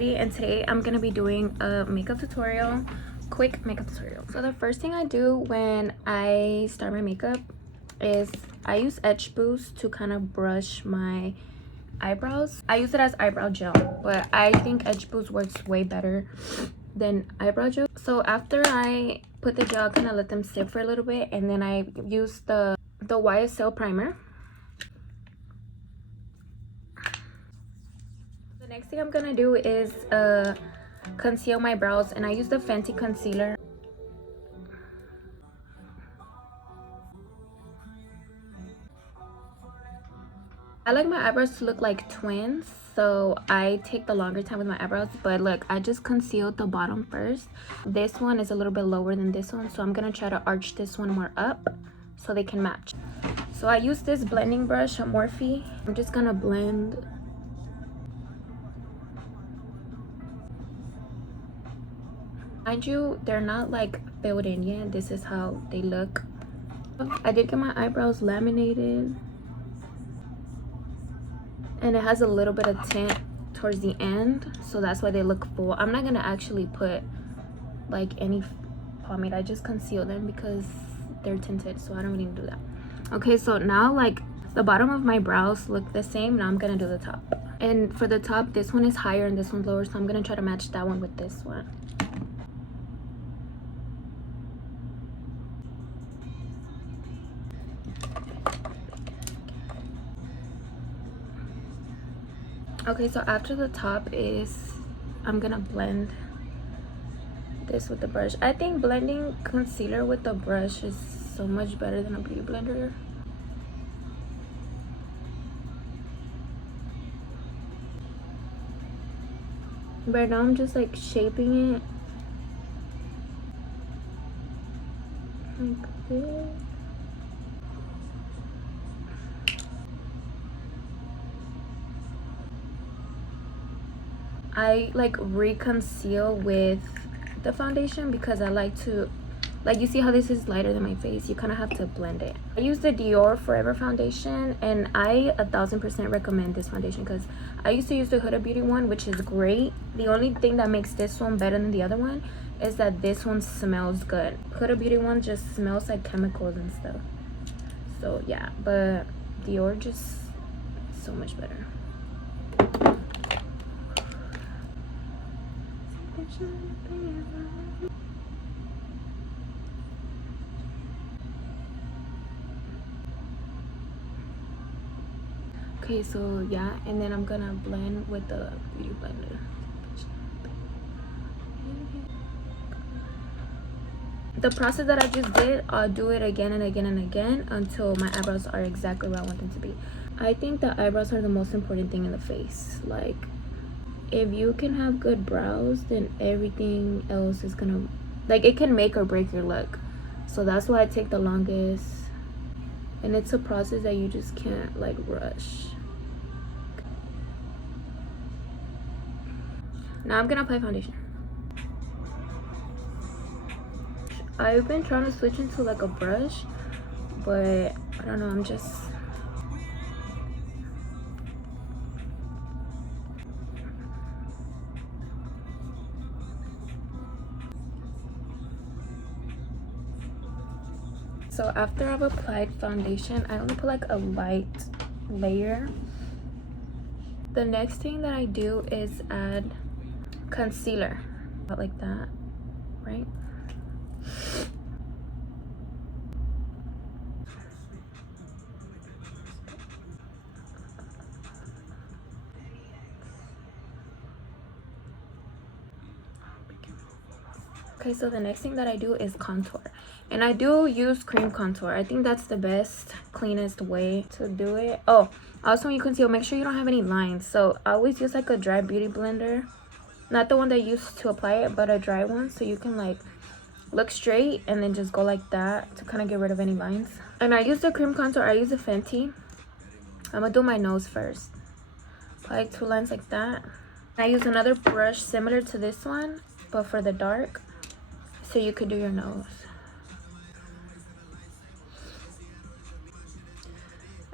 cmpmelody, and today I'm gonna be doing a makeup tutorial, quick makeup tutorial. So the first thing I do when I start my makeup is I use edge boost to kind of brush my eyebrows. I use it as eyebrow gel, but I think edge boost works way better than eyebrow gel. So after I put the gel, kind of let them sit for a little bit, and then I use the YSL primer. The next thing I'm gonna do is conceal my brows, and I use the Fenty concealer. I like my eyebrows to look like twins, so I take the longer time with my eyebrows. But look, I just concealed the bottom first. This one is a little bit lower than this one, so I'm gonna try to arch this one more up so they can match. So I use this blending brush, Morphe. I'm just gonna blend. Mind you, they're not like filled in yet. This is how they look. I did get my eyebrows laminated, and it has a little bit of tint towards the end, so that's why they look full. I'm not gonna actually put like any pomade. I just conceal them because they're tinted, so I don't really do that. Okay, so now like the bottom of my brows look the same. Now I'm gonna do the top, and for the top, this one is higher and this one's lower, so I'm gonna try to match that one with this one. Okay, so after the top is, I'm gonna blend this with the brush. I think blending concealer with the brush is so much better than a beauty blender. But now I'm just like shaping it like this. I like reconceal with the foundation because I like to, like, you see how this is lighter than my face, you kind of have to blend it. I use the Dior Forever foundation, and I 1000% recommend this foundation because I used to use the Huda Beauty one, which is great. The only thing that makes this one better than the other one is that this one smells good. Huda Beauty one just smells like chemicals and stuff. So yeah, but Dior just so much better. Okay, so yeah, and then I'm gonna blend with the beauty blender. The process that I just did, I'll do it again and again and again until my eyebrows are exactly where I want them to be. I think the eyebrows are the most important thing in the face. Like, if you can have good brows, then everything else is gonna, like, it can make or break your look. So that's why I take the longest, and it's a process that you just can't like rush. Now I'm gonna apply foundation. I've been trying to switch into like a brush, but I don't know, I'm just, so after I've applied foundation, I only put like a light layer. The next thing that I do is add concealer, like that, right? Okay, so the next thing that I do is contour, and I do use cream contour. I think that's the best, cleanest way to do it. Oh, also when you conceal, make sure you don't have any lines. So I always use like a dry beauty blender, not the one that you use to apply it, but a dry one, so you can like look straight and then just go like that to kind of get rid of any lines. And I use the cream contour, I use the Fenty. I'm gonna do my nose first, apply 2 lines like that. I use another brush similar to this one, but for the dark, so you could do your nose.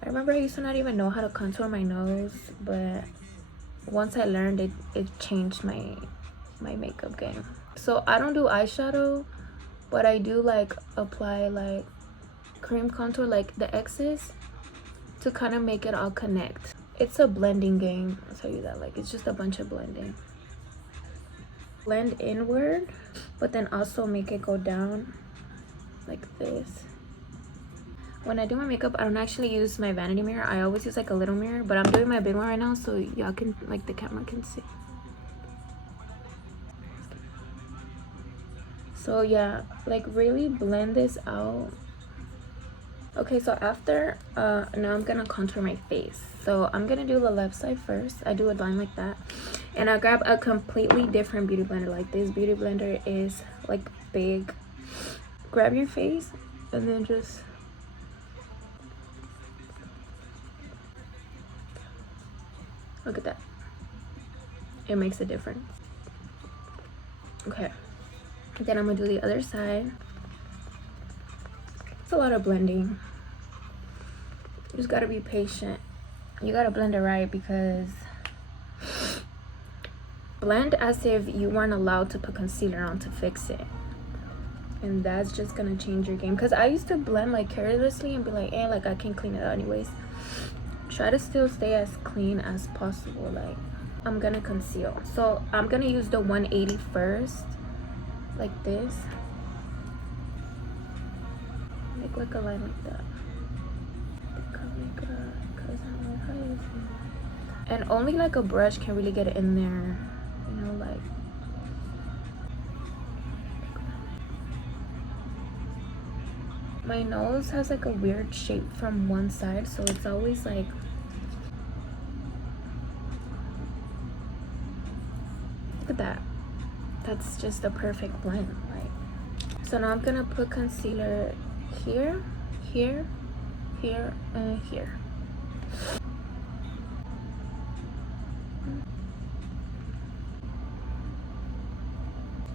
I remember I used to not even know how to contour my nose, but once I learned it, it changed my makeup game. So I don't do eyeshadow, but I do like apply like cream contour, like the X's, to kind of make it all connect. It's a blending game, I'll tell you that. Like, it's just a bunch of blending. Blend inward, but then also make it go down like this. When I do my makeup, I don't actually use my vanity mirror. I always use like a little mirror, but I'm doing my big one right now so y'all can, like, the camera can see. So yeah, like really blend this out. Okay, so after now I'm gonna contour my face. So I'm gonna do the left side first. I do a line like that, and I grab a completely different beauty blender. Like, this beauty blender is like big. Grab your face and then just look at that. It makes a difference. Okay, then I'm gonna do the other side. It's a lot of blending. You just gotta be patient. You gotta blend it right, because blend as if you weren't allowed to put concealer on to fix it, and that's just gonna change your game. Because I used to blend like carelessly and be like, eh, like I can clean it out anyways. Try to still stay as clean as possible. Like, I'm gonna conceal, so I'm gonna use the 180 first, like this. Make like a line like that. And only like a brush can really get it in there, you know, like. My nose has like a weird shape from one side, so it's always like, look at that. That's just a perfect blend, right? So now I'm gonna put concealer here, here, here, and here.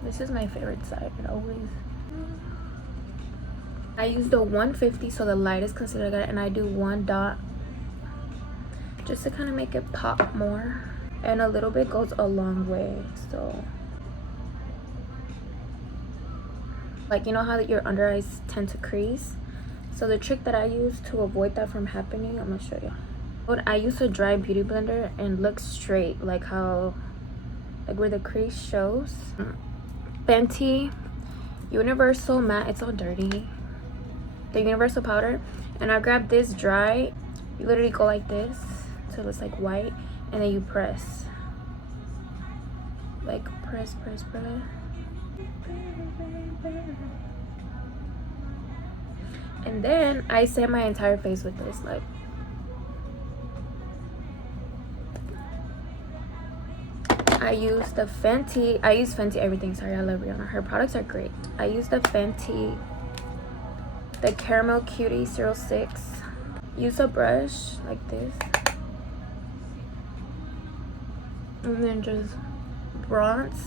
This is my favorite side. It always. I use the 150, so the lightest concealer I got, and I do one dot just to kind of make it pop more, and a little bit goes a long way. So, like, you know how your under eyes tend to crease? So the trick that I use to avoid that from happening, I'm gonna show you. When I use a dry beauty blender and look straight, like how, like where the crease shows. Fenty Universal Matte, it's all dirty. The Universal powder, and I grab this dry. You literally go like this till it's like white, and then you press. Like press, press, press. And then I set my entire face with this, like. I use the Fenty. I use Fenty everything. Sorry, I love Rihanna. Her products are great. I use the Fenty, the Caramel Cutie 06. Use a brush like this. And then just bronze.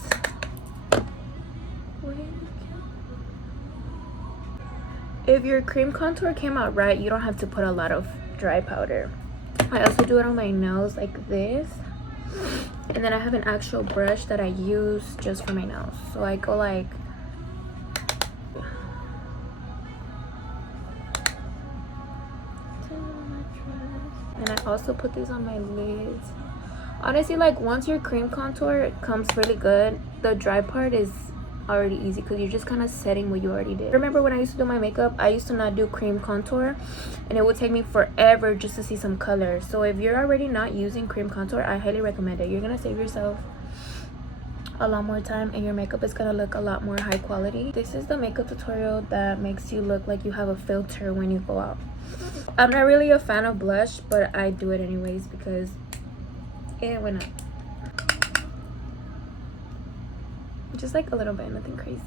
If your cream contour came out right, you don't have to put a lot of dry powder. I also do it on my nose like this. And then I have an actual brush that I use just for my nose. So I go like, and I also put this on my lids. Honestly, like, once your cream contour comes really good, the dry part is already easy, because you're just kind of setting what you already did. Remember when I used to do my makeup, I used to not do cream contour, and it would take me forever just to see some color. So if you're already not using cream contour, I highly recommend it. You're gonna save yourself a lot more time, and your makeup is gonna look a lot more high quality. This is the makeup tutorial that makes you look like you have a filter when you go out. I'm not really a fan of blush, but I do it anyways because it went up. Just like a little bit, nothing crazy.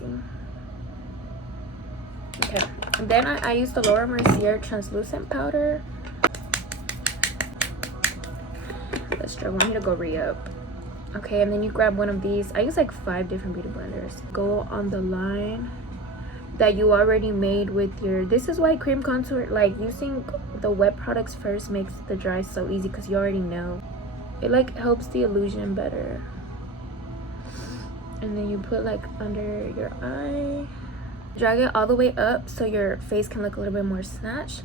Okay, and then I use the Laura Mercier translucent powder. Let's try. I want you to go re-up. Okay, and then you grab one of these. I use like 5 different beauty blenders. Go on the line that you already made with your. This is why cream contour, like using the wet products first, makes the dry so easy, because you already know. It like helps the illusion better. And then you put like under your eye, drag it all the way up so your face can look a little bit more snatched,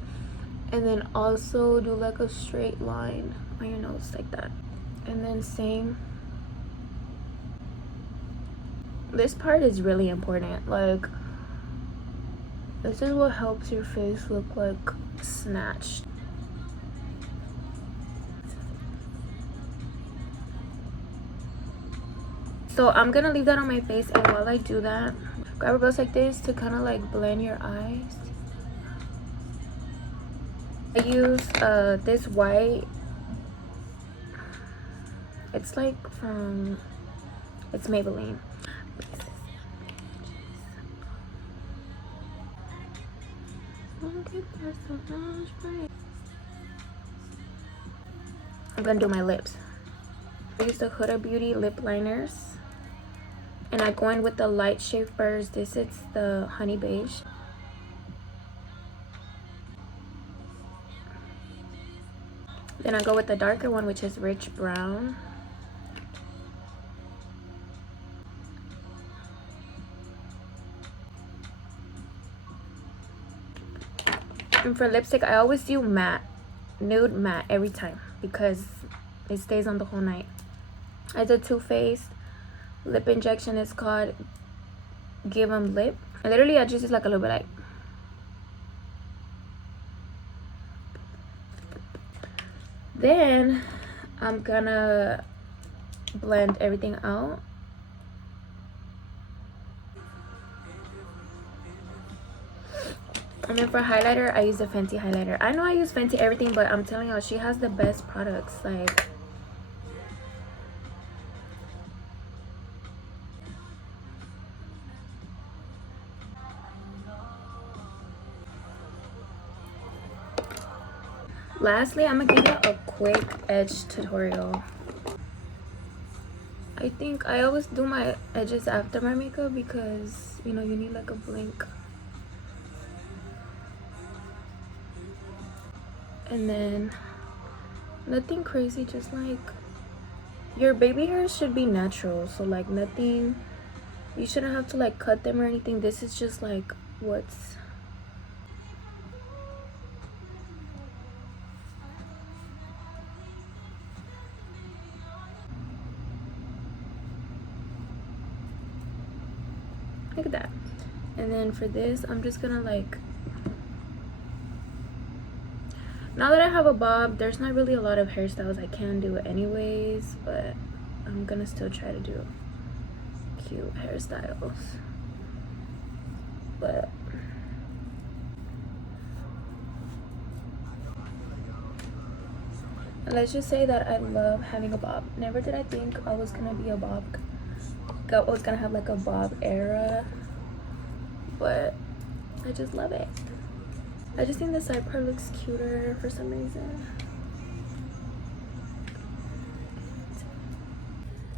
and then also do like a straight line on your nose like that. And then same, this part is really important. Like, this is what helps your face look like snatched. So I'm gonna leave that on my face, and while I do that, grab a brush like this to kind of like blend your eyes. I use this white, it's like from, it's Maybelline. I'm gonna do my lips. I use the Huda Beauty lip liners, and I go in with the light shade first. This is the honey beige. Then I go with the darker one, which is rich brown. And for lipstick, I always do matte, nude matte every time, because it stays on the whole night. I did Too Faced lip injection. It's called Give 'em Lip. And literally I just use like a little bit like, then I'm gonna blend everything out. And then for highlighter, I use a Fenty highlighter. I know I use Fenty everything, but I'm telling y'all, she has the best products. Like, lastly, I'm gonna give you a quick edge tutorial. I think I always do my edges after my makeup because, you know, you need like a blink. And then nothing crazy, just like your baby hairs should be natural, so like nothing, you shouldn't have to like cut them or anything. This is just like what's, like that. And then for this, I'm just gonna like, now that I have a bob, there's not really a lot of hairstyles I can do anyways, but I'm gonna still try to do cute hairstyles. But let's just say that I love having a bob. Never did I think I was gonna be a bob, I was gonna have like a bob era, but I just love it. I just think the side part looks cuter for some reason.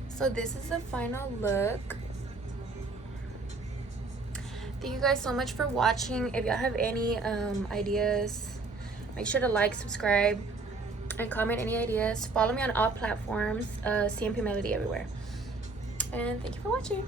So this is the final look. Thank you guys so much for watching. If y'all have any ideas, make sure to like, subscribe, and comment any ideas. Follow me on all platforms, cmpmelody everywhere. And thank you for watching.